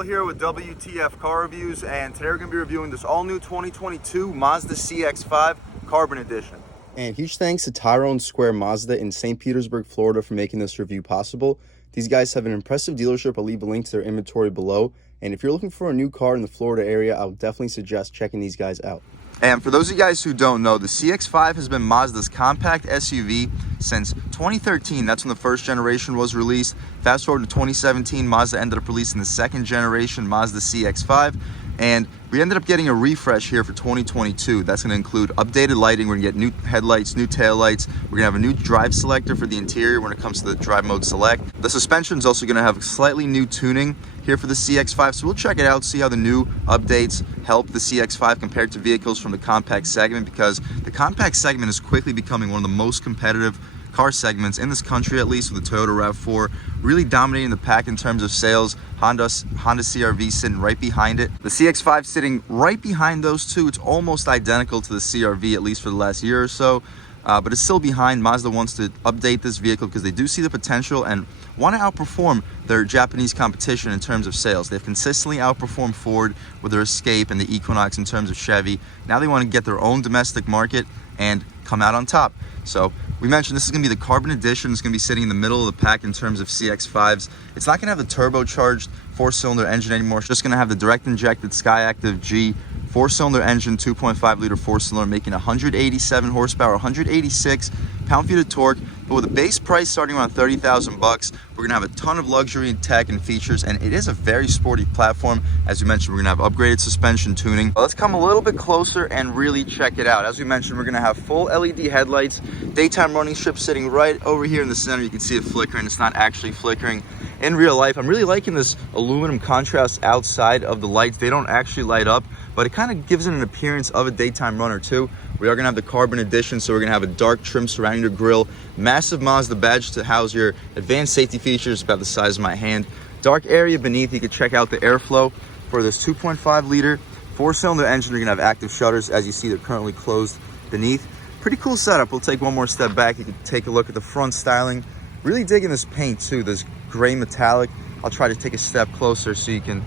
Will here with W.T.F car reviews, and today we're going to be reviewing this all-new 2022 Mazda CX-5 Carbon Edition. And huge thanks to Tyrone Square Mazda in St. Petersburg, Florida for making this review possible. These guys have an impressive dealership. I'll leave a link to their inventory below. And if you're looking for a new car in the Florida area, I would definitely suggest checking these guys out. And for those of you guys who don't know, the CX-5 has been Mazda's compact SUV since 2013. That's when the first generation was released. Fast forward to 2017, Mazda ended up releasing the second generation Mazda CX-5. And we ended up getting a refresh here for 2022. That's going to include updated lighting. We're going to get new headlights, new taillights. We're going to have a new drive selector for the interior when it comes to the drive mode select. The suspension is also going to have slightly new tuning here for the CX-5. So we'll check it out, see how the new updates help the CX-5 compared to vehicles from the compact segment, because the compact segment is quickly becoming one of the most competitive car segments in this country, at least, with the Toyota RAV4 really dominating the pack in terms of sales. Honda CR-V sitting right behind it. The CX-5 sitting right behind those two. It's almost identical to the CR-V, at least for the last year or so, but it's still behind. Mazda wants to update this vehicle because they do see the potential and want to outperform their Japanese competition in terms of sales. They've consistently outperformed Ford with their Escape and the Equinox in terms of Chevy. Now they want to get their own domestic market and come out on top. So we mentioned this is going to be the Carbon Edition. It's going to be sitting in the middle of the pack in terms of CX-5s. It's not going to have the turbocharged 4-cylinder engine anymore. It's just going to have the direct injected Skyactiv G 4-cylinder engine, 2.5 liter 4-cylinder, making 187 horsepower, 186 pound-feet of torque. But with a base price starting around $30,000, we're gonna have a ton of luxury and tech and features, and it is a very sporty platform. As we mentioned, we're gonna have upgraded suspension tuning. Let's come a little bit closer and really check it out. As we mentioned, we're gonna have full LED headlights, daytime running strips sitting right over here in the center. You can see it flickering. It's not actually flickering in real life. I'm really liking this aluminum contrast outside of the lights. They don't actually light up, but it kind of gives it an appearance of a daytime runner too. We are going to have the Carbon Edition, so we're going to have a dark trim surrounding the grille, massive Mazda badge to house your advanced safety features about the size of my hand, dark area beneath. You can check out the airflow for this 2.5 liter 4-cylinder engine. You're going to have active shutters. As you see, they're currently closed beneath. Pretty cool setup. We'll take one more step back. You can take a look at the front styling. Really digging this paint too, this gray metallic. I'll try to take a step closer so you can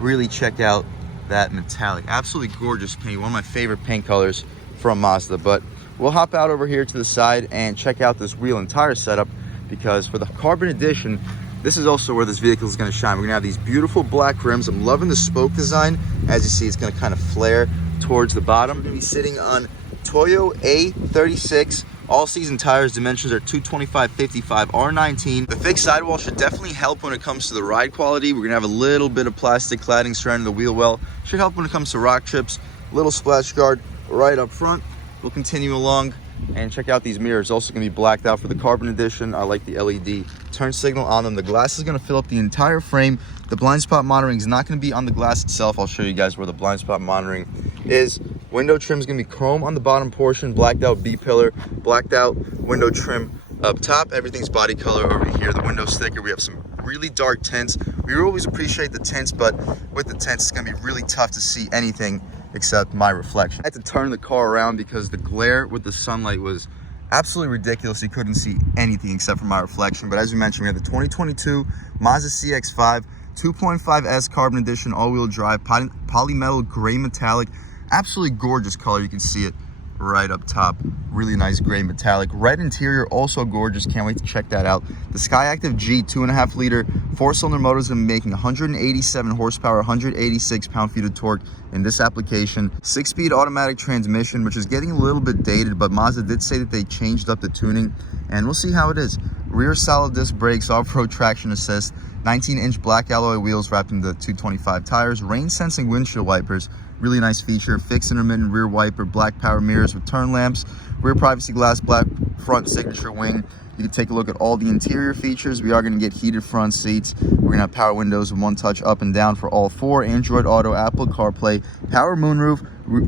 really check out that metallic. Absolutely gorgeous paint, one of my favorite paint colors from Mazda. But we'll hop out over here to the side and check out this wheel and tire setup, because for the Carbon Edition, this is also where this vehicle is going to shine. We're going to have these beautiful black rims. I'm loving the spoke design. As you see, it's going to kind of flare towards the bottom. We're going to be sitting on Toyo A36 all-season tires. Dimensions are 225/55 R19. The fixed sidewall should definitely help when it comes to the ride quality. We're going to have a little bit of plastic cladding surrounding the wheel well. Should help when it comes to rock chips. Little splash guard right up front. We'll continue along and check out these mirrors. Also going to be blacked out for the Carbon Edition. I like the LED turn signal on them. The glass is going to fill up the entire frame. The blind spot monitoring is not going to be on the glass itself. I'll show you guys where the blind spot monitoring is. Window trim is going to be chrome on the bottom portion, blacked out B-pillar, blacked out window trim up top. Everything's body color over here. The window sticker, we have some really dark tints. We always appreciate the tints, but with the tints, it's going to be really tough to see anything except my reflection. I had to turn the car around because the glare with the sunlight was absolutely ridiculous. You couldn't see anything except for my reflection. But as we mentioned, we have the 2022 Mazda CX-5 2.5S Carbon Edition all-wheel drive, polymetal gray metallic, absolutely gorgeous color. You can see it right up top. Really nice gray metallic. Red interior, also gorgeous. Can't wait to check that out. The Skyactiv G 2.5 liter 4-cylinder motor is making 187 horsepower, 186 pound-feet of torque in this application. 6-speed automatic transmission, which is getting a little bit dated, but Mazda did say that they changed up the tuning, and we'll see how it is. Rear solid disc brakes, off-road traction assist, 19-inch black alloy wheels wrapped in the 225 tires, rain-sensing windshield wipers. Really nice feature. Fixed intermittent rear wiper, black power mirrors with turn lamps, rear privacy glass, black front signature wing. You can take a look at all the interior features. We are going to get heated front seats. We're going to have power windows and one touch up and down for all four. Android Auto, Apple CarPlay, power moonroof,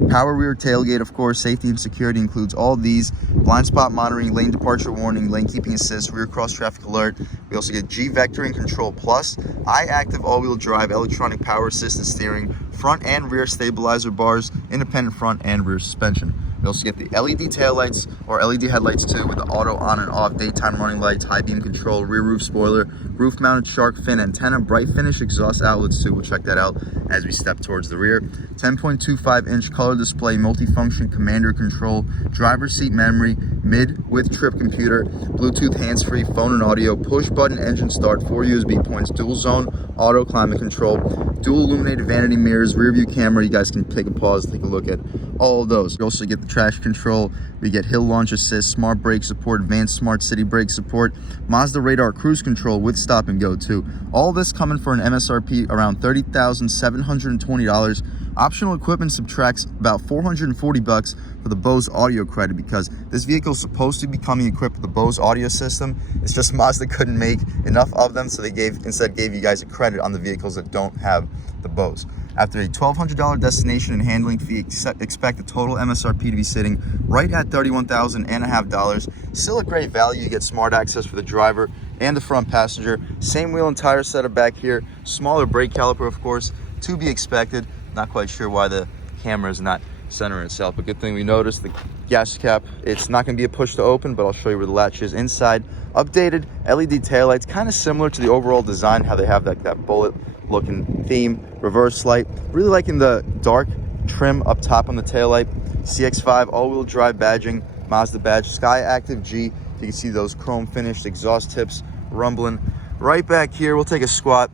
power rear tailgate, of course. Safety and security includes all these. Blind spot monitoring, lane departure warning, lane keeping assist, rear cross traffic alert. We also get G Vectoring Control Plus, iActive all-wheel drive, electronic power assisted steering, front and rear stabilizer bars, independent front and rear suspension. We also get the LED taillights, or LED headlights too, with the auto on and off, daytime running lights, high beam control, rear roof spoiler, roof mounted shark fin antenna, bright finish exhaust outlets too. We'll check that out as we step towards the rear. 10.25-inch color display, multifunction commander control, driver's seat memory, mid with trip computer, Bluetooth hands-free phone and audio, push button engine start, 4 USB points, dual zone auto climate control, dual illuminated vanity mirrors, rear view camera. You guys can take a pause, take a look at all of those. You also get the traction control. We get hill launch assist, smart brake support, advanced smart city brake support, Mazda radar cruise control with stop and go too. All this coming for an MSRP around $30,720. Optional equipment subtracts about $440 for the Bose audio credit, because this vehicle is supposed to be coming equipped with the Bose audio system. It's just Mazda couldn't make enough of them, so they instead gave you guys a credit on the vehicles that don't have the Bose. After a $1,200 destination and handling fee, expect the total MSRP to be sitting right at $31,500. Still a great value. You get smart access for the driver and the front passenger. Same wheel and tire setup back here. Smaller brake caliper, of course, to be expected. Not quite sure why the camera is not centering itself, but good thing we noticed the gas cap. It's not going to be a push to open, but I'll show you where the latch is inside. Updated LED taillights, kind of similar to the overall design, how they have that bullet looking theme. Reverse light, really liking the dark trim up top on the taillight. CX-5 all-wheel drive badging, Mazda badge, Sky Active G. You can see those chrome finished exhaust tips rumbling. Right back here, we'll take a squat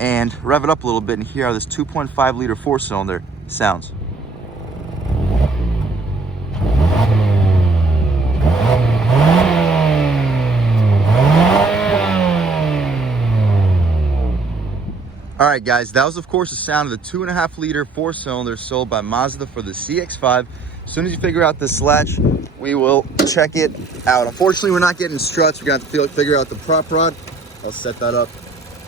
and rev it up a little bit and hear how this 2.5 liter 4-cylinder sounds. All right, guys, that was, of course, the sound of the 2.5 liter 4-cylinder sold by Mazda for the CX-5. As soon as you figure out this latch, we will check it out. Unfortunately, we're not getting struts. We're going to have to figure out the prop rod. I'll set that up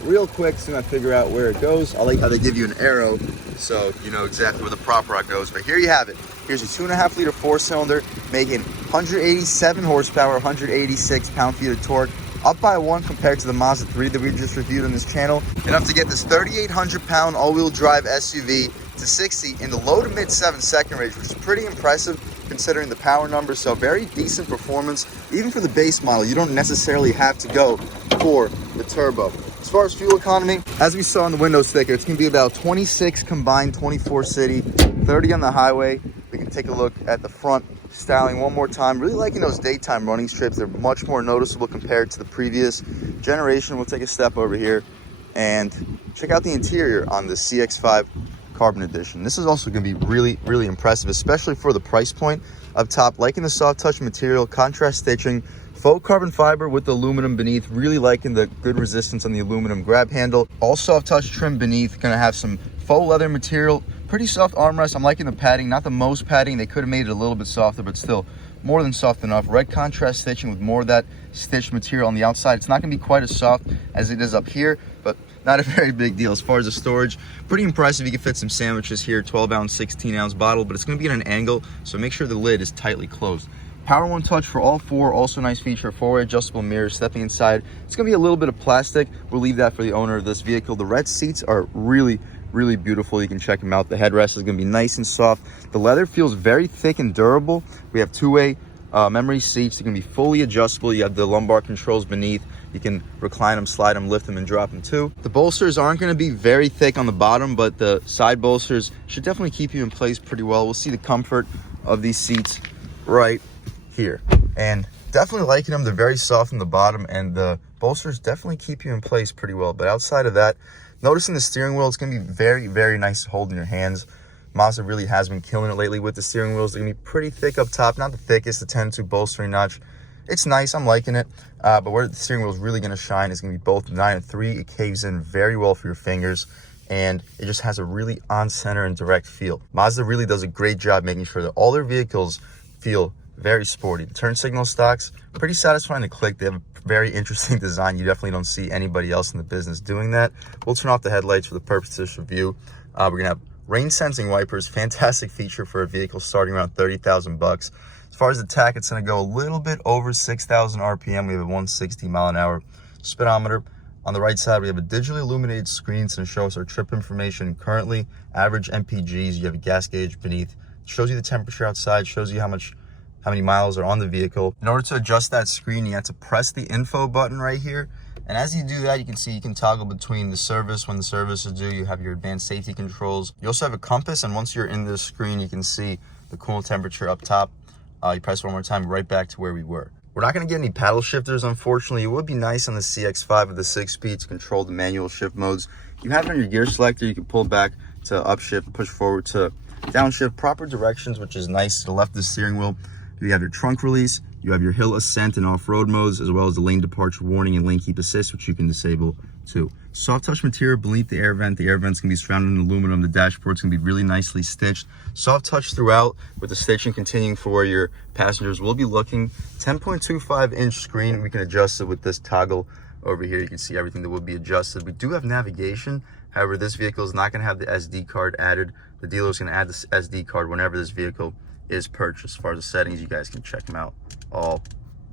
real quick so I figure out where it goes. I like how they give you an arrow so you know exactly where the prop rod goes. But here you have it. Here's a 2.5 liter 4-cylinder making 187 horsepower, 186 pound-feet of torque. Up by 1 compared to the Mazda 3 that we just reviewed on this channel. Enough to get this 3,800 pound all-wheel drive SUV to 60 in the low to mid 7-second range, which is pretty impressive considering the power numbers. So very decent performance. Even for the base model, you don't necessarily have to go for the turbo. As far as fuel economy, as we saw in the window sticker, it's going to be about 26 combined, 24 city, 30 on the highway. We can take a look at the front styling one more time. Really liking those daytime running strips. They're much more noticeable compared to the previous generation. We'll take a step over here and check out the interior on the CX-5 Carbon Edition. This is also going to be really, really impressive, especially for the price point. Up top, liking the soft touch material, contrast stitching, faux carbon fiber with the aluminum beneath. Really liking the good resistance on the aluminum grab handle. All soft touch trim beneath. Going to have some faux leather material. Pretty soft armrest. I'm liking the padding. Not the most padding. They could have made it a little bit softer, but still more than soft enough. Red contrast stitching with more of that stitched material on the outside. It's not going to be quite as soft as it is up here, but not a very big deal. As far as the storage, pretty impressive. You can fit some sandwiches here. 12-ounce, 16-ounce bottle, but it's going to be at an angle, so make sure the lid is tightly closed. Power one touch for all four. Also nice feature, 4-way adjustable mirrors. Stepping inside, it's going to be a little bit of plastic. We'll leave that for the owner of this vehicle. The red seats are really beautiful. You can check them out. The headrest is going to be nice and soft. The leather feels very thick and durable. We have 2-way memory seats. They're going to be fully adjustable. You have the lumbar controls beneath. You can recline them, slide them, lift them, and drop them too. The bolsters aren't going to be very thick on the bottom, but the side bolsters should definitely keep you in place pretty well. We'll see the comfort of these seats right here, and definitely liking them. They're very soft on the bottom, and the bolsters definitely keep you in place pretty well. But outside of that, noticing the steering wheel, it's going to be very nice to hold in your hands. Mazda really has been killing it lately with the steering wheels. They're going to be pretty thick up top, not the thickest, the 10-2 bolstering notch. It's nice, I'm liking it, but where the steering wheel is really going to shine is going to be both 9 and 3. It caves in very well for your fingers, and it just has a really on-center and direct feel. Mazda really does a great job making sure that all their vehicles feel very sporty. The turn signal stocks, pretty satisfying to click. They have a very interesting design. You definitely don't see anybody else in the business doing that. We'll turn off the headlights for the purpose of this review. We're going to have rain sensing wipers, fantastic feature for a vehicle starting around 30,000 bucks. As far as the tach, it's going to go a little bit over 6,000 RPM. We have a 160 mile an hour speedometer. On the right side, we have a digitally illuminated screen to show us our trip information. Currently, average MPGs. You have a gas gauge beneath shows you the temperature outside, shows you how many miles are on the vehicle. In order to adjust that screen, you have to press the info button right here. And as you do that, you can see you can toggle between the service. When the service is due, you have your advanced safety controls. You also have a compass, and once you're in this screen, you can see the coolant temperature up top. You press one more time, right back to where we were. We're not going to get any paddle shifters, unfortunately. It would be nice on the CX-5 with the 6-speed to control the manual shift modes. You have it on your gear selector. You can pull back to upshift, push forward to downshift, proper directions, which is nice. To the left of the steering wheel, you have your trunk release. You have your hill ascent and off-road modes, as well as the lane departure warning and lane keep assist, which you can disable too. Soft touch material beneath the air vent. The air vent's gonna be surrounded in aluminum. The dashboard's gonna be really nicely stitched. Soft touch throughout, with the stitching continuing for where your passengers will be looking. 10.25-inch screen. We can adjust it with this toggle over here. You can see everything that will be adjusted. We do have navigation. However, this vehicle is not gonna have the SD card added. The dealer is gonna add this SD card whenever this vehicle is purchased. As far as the settings, you guys can check them out all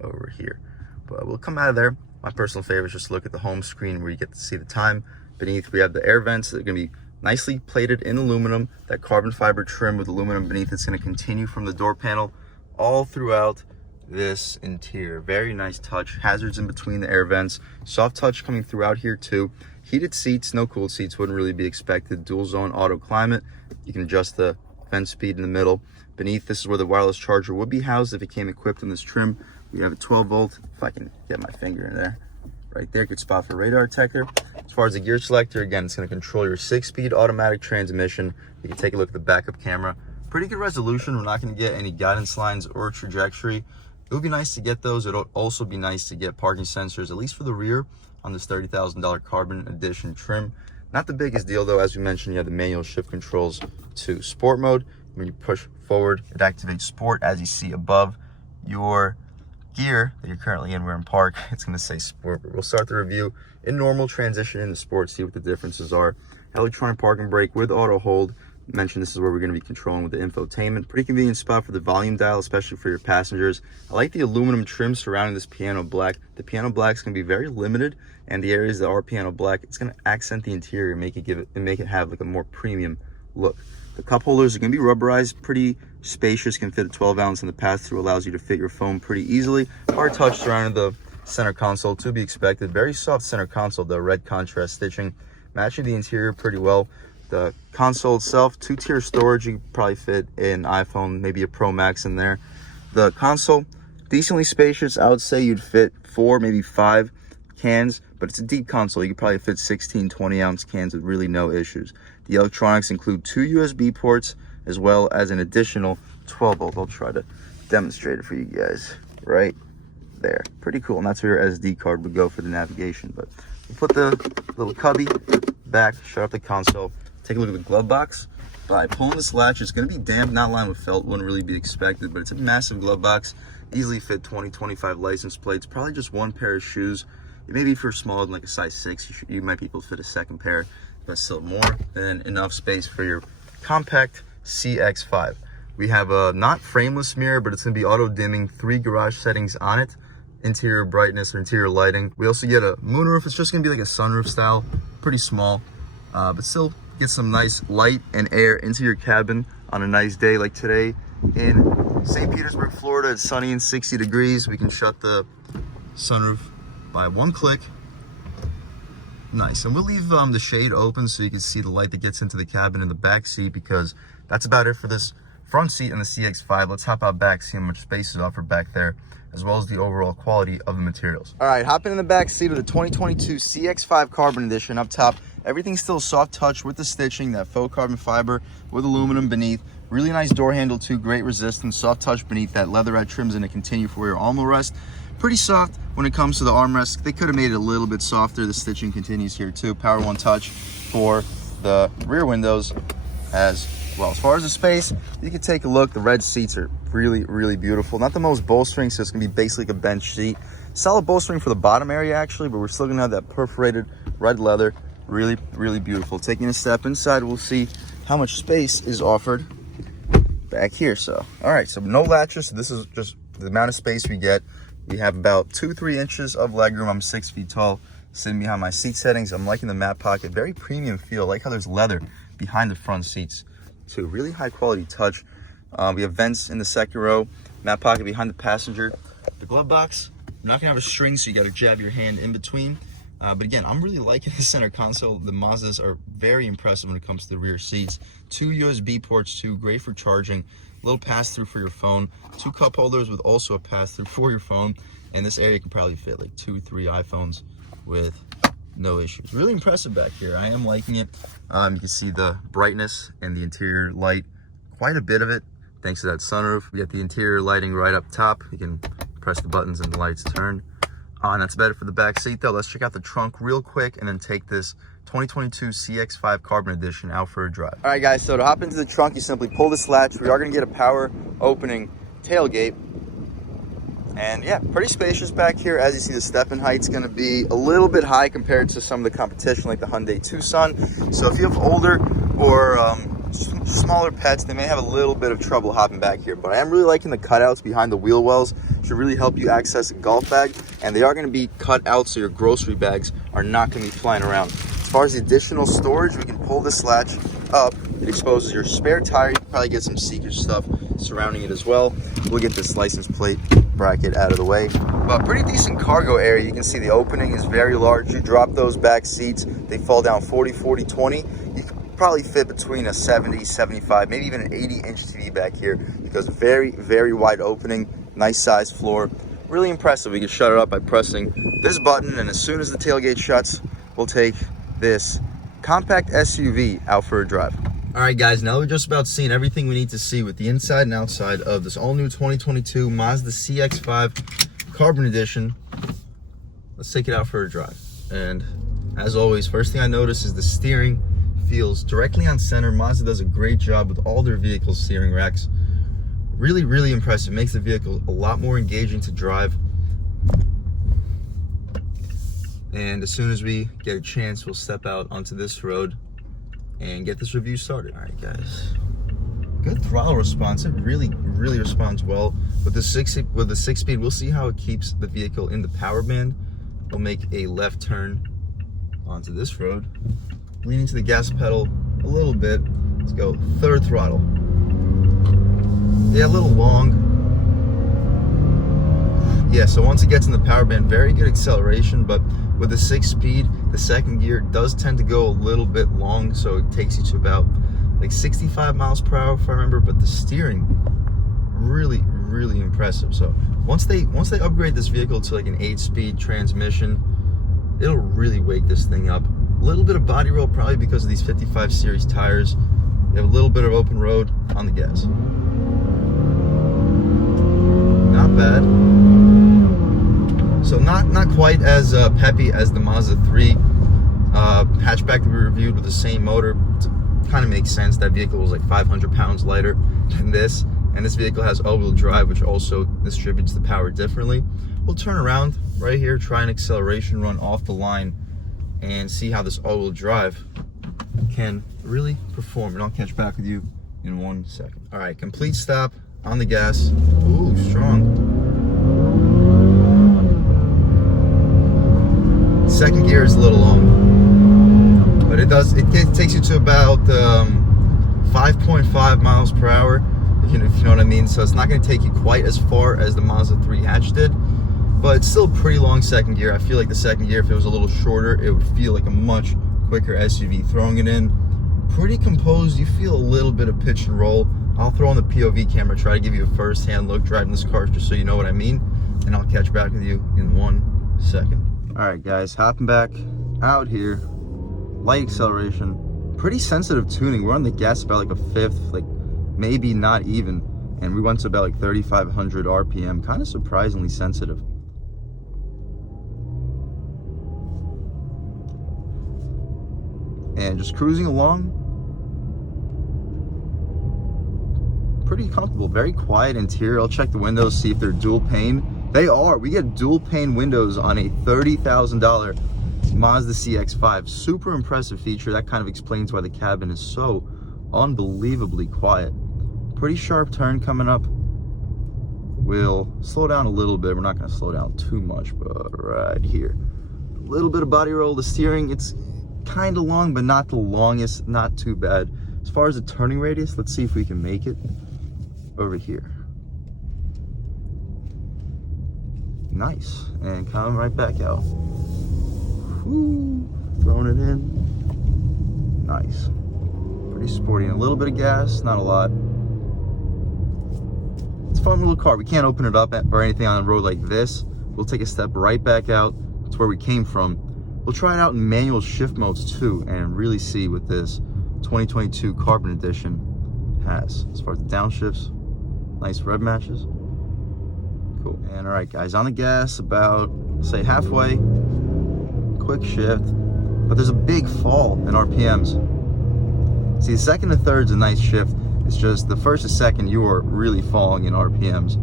over here. But we'll come out of there. My personal favorite is just look at the home screen where you get to see the time. Beneath, we have the air vents that are going to be nicely plated in aluminum. That carbon fiber trim with aluminum beneath it's going to continue from the door panel all throughout this interior. Very nice touch. Hazards in between the air vents. Soft touch coming throughout here too. Heated seats, no cooled seats wouldn't really be expected. Dual zone auto climate. You can adjust the vent speed in the middle. Beneath, this is where the wireless charger would be housed if it came equipped in this trim. We have a 12 volt, if I can get my finger in there, right there, good spot for radar detector. As far as the gear selector, again, it's gonna control your 6-speed automatic transmission. You can take a look at the backup camera. Pretty good resolution. We're not gonna get any guidance lines or trajectory. It would be nice to get those. It'll also be nice to get parking sensors, at least for the rear, on this $30,000 carbon edition trim. Not the biggest deal though. As we mentioned, you have the manual shift controls to sport mode. When you push forward, it activates sport. As you see above your gear that you're currently in, we're in park, it's going to say sport. But we'll start the review in normal, transition into sport, see what the differences are. Electronic parking brake with auto hold. Mentioned this is where we're going to be controlling with the infotainment. Pretty convenient spot for the volume dial, especially for your passengers. I like the aluminum trim surrounding this piano black. The piano black is going to be very limited, and the areas that are piano black, it's going to accent the interior, make it have like a more premium look. The cup holders are going to be rubberized, pretty spacious, can fit a 12 ounce in the pass-through, allows you to fit your phone pretty easily. Hard touch surrounding the center console, to be expected. Very soft center console, the red contrast stitching, matching the interior pretty well. The console itself, 2-tier storage, you could probably fit an iPhone, maybe a Pro Max in there. The console, decently spacious. I would say you'd fit 4, maybe 5 cans, but it's a deep console. You could probably fit 16, 20-ounce cans with really no issues. The electronics include 2 USB ports as well as an additional 12 volt. I'll try to demonstrate it for you guys right there. Pretty cool. And that's where your SD card would go for the navigation. But we'll put the little cubby back, shut up the console, take a look at the glove box. By pulling this latch, it's going to be damp, not lined with felt, wouldn't really be expected, but it's a massive glove box. Easily fit 20, 25 license plates, probably just 1 pair of shoes. Maybe if you're smaller than like a size 6, you might be able to fit a 2nd pair, but still more than enough space for your compact CX-5. We have a not frameless mirror, but it's going to be auto dimming, 3 garage settings on it, interior brightness or interior lighting. We also get a moonroof. It's just going to be like a sunroof style, pretty small, but still get some nice light and air into your cabin on a nice day like today in St. Petersburg, Florida. It's sunny and 60 degrees. We can shut the sunroof by 1 click. Nice. And we'll leave the shade open so you can see the light that gets into the cabin in the back seat, because that's about it for this front seat in the CX-5. Let's hop out back, see how much space is offered back there, as well as the overall quality of the materials. All right, hopping in the back seat of the 2022 CX-5 Carbon Edition. Up top, everything's still soft touch with the stitching, that faux carbon fiber with aluminum beneath. Really nice door handle too, great resistance, soft touch beneath. That leatherette trim's gonna continue for your armrest. Pretty soft when it comes to the armrest. They could have made it a little bit softer. The stitching continues here too. Power 1 touch for the rear windows as well. As far as the space, you can take a look. The red seats are really, really beautiful. Not the most bolstering, so it's gonna be basically a bench seat. Solid bolstering for the bottom area actually, but we're still gonna have that perforated red leather. Really, really beautiful. Taking a step inside, we'll see how much space is offered back here. So, all right, so no latches. So this is just the amount of space we get. We have about 2-3 inches of legroom. I'm 6 feet tall, sitting behind my seat settings. I'm liking the mat pocket, very premium feel. I like how there's leather behind the front seats too. Really high quality touch We have vents in the second row, mat pocket behind the passenger. The glove box, you're not gonna have a string, so you gotta jab your hand in between. But again, I'm really liking the center console. The Mazdas are very impressive when it comes to the rear seats. 2 USB ports too, great for charging. Little pass-through for your phone. 2 cup holders with also a pass-through for your phone. And this area can probably fit like 2-3 iPhones with no issues. Really impressive back here. I am liking it. You can see the brightness and the interior light, quite a bit of it, thanks to that sunroof. We got the interior lighting right up top. You can press the buttons and the lights turn. And that's better for the back seat though. Let's check out the trunk real quick and then take this 2022 CX-5 Carbon Edition out for a drive. All right guys, so to hop into the trunk, you simply pull this latch. We are gonna get a power opening tailgate. And yeah, pretty spacious back here. As you see, the step-in height's gonna be a little bit high compared to some of the competition like the Hyundai Tucson. So if you have older or smaller pets, they may have a little bit of trouble hopping back here. But I am really liking the cutouts behind the wheel wells. Should really help you access a golf bag. And they are gonna be cut out so your grocery bags are not gonna be flying around. As far as the additional storage, we can pull this latch up. It exposes your spare tire. You can probably get some secret stuff surrounding it as well. We'll get this license plate bracket out of the way. But pretty decent cargo area. You can see the opening is very large. You drop those back seats, they fall down 40, 40, 20. You could probably fit between a 70, 75, maybe even an 80-inch TV back here because very, very wide opening, nice size floor. Really impressive. We can shut it up by pressing this button, and as soon as the tailgate shuts, we'll take this compact SUV out for a drive. All right, guys, now we're just about seeing everything we need to see with the inside and outside of this all-new 2022 Mazda CX-5 Carbon Edition. Let's take it out for a drive. And as always, first thing I notice is the steering feels directly on center. Mazda does a great job with all their vehicle steering racks. Really, really impressive. Makes the vehicle a lot more engaging to drive. And as soon as we get a chance, we'll step out onto this road and get this review started. All right, guys. Good throttle response. It really, really responds well. With the 6-speed, we'll see how it keeps the vehicle in the power band. We'll make a left turn onto this road, leaning to the gas pedal a little bit. Let's go 3rd throttle. Yeah, a little long. Yeah, so once it gets in the power band, very good acceleration, but with the 6-speed, the second gear does tend to go a little bit long, so it takes you to about like 65 miles per hour if I remember, but the steering, really, really impressive. So once they upgrade this vehicle to like an 8-speed transmission, it'll really wake this thing up. A little bit of body roll, probably because of these 55 series tires. You have a little bit of open road on the gas. Not bad. So not quite as peppy as the Mazda 3 hatchback that we reviewed with the same motor. Kind of makes sense. That vehicle was like 500 pounds lighter than this, and this vehicle has all-wheel drive, which also distributes the power differently. We'll turn around right here, try an acceleration run off the line, and see how this all-wheel drive can really perform. And I'll catch back with you in 1 second. All right, complete stop on the gas. Ooh, strong. Second gear is a little long, but it takes you to about 5.5 miles per hour, if you know what I mean. So it's not going to take you quite as far as the Mazda 3 hatch did, but it's still a pretty long second gear. I feel like the second gear, if it was a little shorter, it would feel like a much quicker SUV. Throwing it in pretty composed. You feel a little bit of pitch and roll. I'll throw on the POV camera, try to give you a first-hand look driving this car just so you know what I mean, and I'll catch back with you in 1 second. All right, guys, hopping back out here. Light acceleration, pretty sensitive tuning. We're on the gas about like a 5th, like maybe not even, and we went to about like 3,500 RPM. Kind of surprisingly sensitive. And just cruising along, pretty comfortable. Very quiet interior. I'll check the windows, see if they're dual pane. They are. We get dual pane windows on a $30,000 Mazda CX-5. Super impressive feature. That kind of explains why the cabin is so unbelievably quiet. Pretty sharp turn coming up. We'll slow down a little bit. We're not going to slow down too much, but right here. A little bit of body roll. The steering, it's kind of long, but not the longest. Not too bad. As far as the turning radius, let's see if we can make it. over here. Nice, and come right back out. Woo, throwing it in. Nice. Pretty sporty. And a little bit of gas, not a lot. It's a fun little car. We can't open it up or anything on a road like this. We'll take a step right back out to where we came from. We'll try it out in manual shift modes too and really see what this 2022 Carbon Edition has as far as the downshifts. Nice rev matches. Cool. And all right, guys, on the gas about, say, halfway. Quick shift. But there's a big fall in RPMs. See, the second and third's a nice shift. It's just the first and second, you are really falling in RPMs.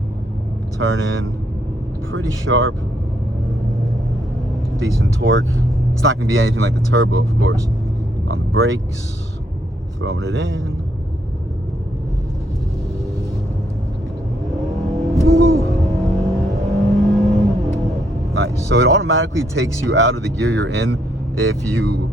Turn in, pretty sharp. Decent torque. It's not going to be anything like the turbo, of course. On the brakes, throwing it in. Woo. Nice. So it automatically takes you out of the gear you're in if you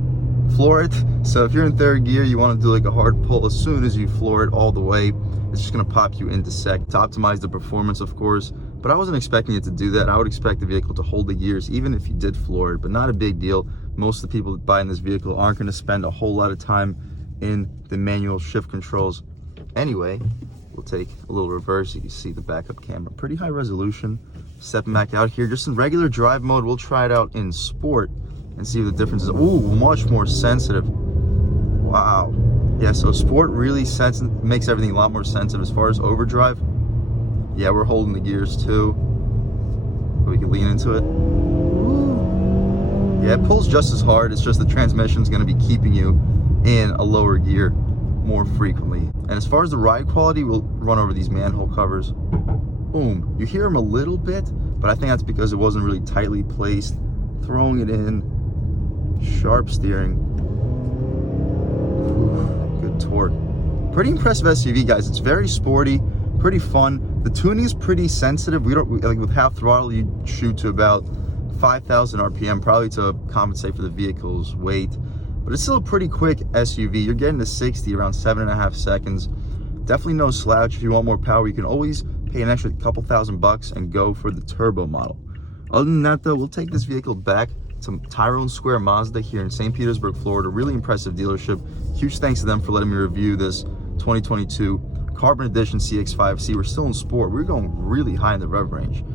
floor it. So if you're in third gear, you want to do like a hard pull. As soon as you floor it all the way, it's just going to pop you into second to optimize the performance, of course. But I wasn't expecting it to do that. I would expect the vehicle to hold the gears even if you did floor it, but not a big deal. Most of the people that buy in this vehicle aren't going to spend a whole lot of time in the manual shift controls. Anyway, we'll take a little reverse. You can see the backup camera, pretty high resolution. Stepping back out here, just in regular drive mode. We'll try it out in sport and see what the difference is. Ooh, much more sensitive. Wow. Yeah, so sport really makes everything a lot more sensitive. As far as overdrive, yeah, we're holding the gears too. We can lean into it. Ooh. Yeah, it pulls just as hard. It's just the transmission's gonna be keeping you in a lower gear more frequently. And as far as the ride quality, we'll run over these manhole covers. Boom. You hear them a little bit, but I think that's because it wasn't really tightly placed. Throwing it in, sharp steering. Ooh, good torque. Pretty impressive SUV, guys. It's very sporty, pretty fun. The tuning is pretty sensitive. Like with half throttle, you shoot to about 5,000 RPM, probably to compensate for the vehicle's weight. But it's still a pretty quick SUV. You're getting to 60 around 7.5 seconds. Definitely no slouch. If you want more power, you can always pay an extra couple $1,000 and go for the turbo model. Other than that, though, we'll take this vehicle back to Tyrone Square Mazda here in St. Petersburg, Florida. Really impressive dealership. Huge thanks to them for letting me review this 2022 Carbon Edition CX-5. See, we're still in sport. We're going really high in the rev range.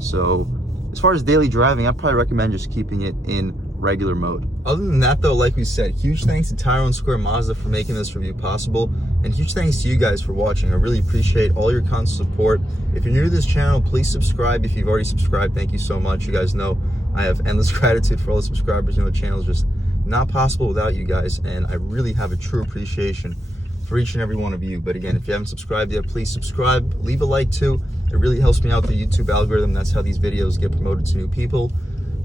So as far as daily driving, I'd probably recommend just keeping it in regular mode. Other than that, though, like we said, huge thanks to Tyrone Square Mazda for making this review possible, and huge thanks to you guys for watching. I really appreciate all your constant support. If you're new to this channel, please subscribe. If you've already subscribed, thank you so much. You guys know I have endless gratitude for all the subscribers. You know, the channel is just not possible without you guys, and I really have a true appreciation for each and every one of you. But again, if you haven't subscribed yet, please subscribe. Leave a like too. It really helps me out with the YouTube algorithm. That's how these videos get promoted to new people.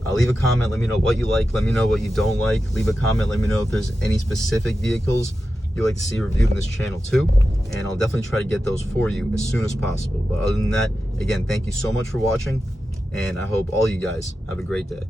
Leave a comment, let me know what you like, let me know what you don't like. Leave a comment, let me know if there's any specific vehicles you'd like to see reviewed in this channel too, and I'll definitely try to get those for you as soon as possible. But other than that, again, thank you so much for watching, and I hope all you guys have a great day.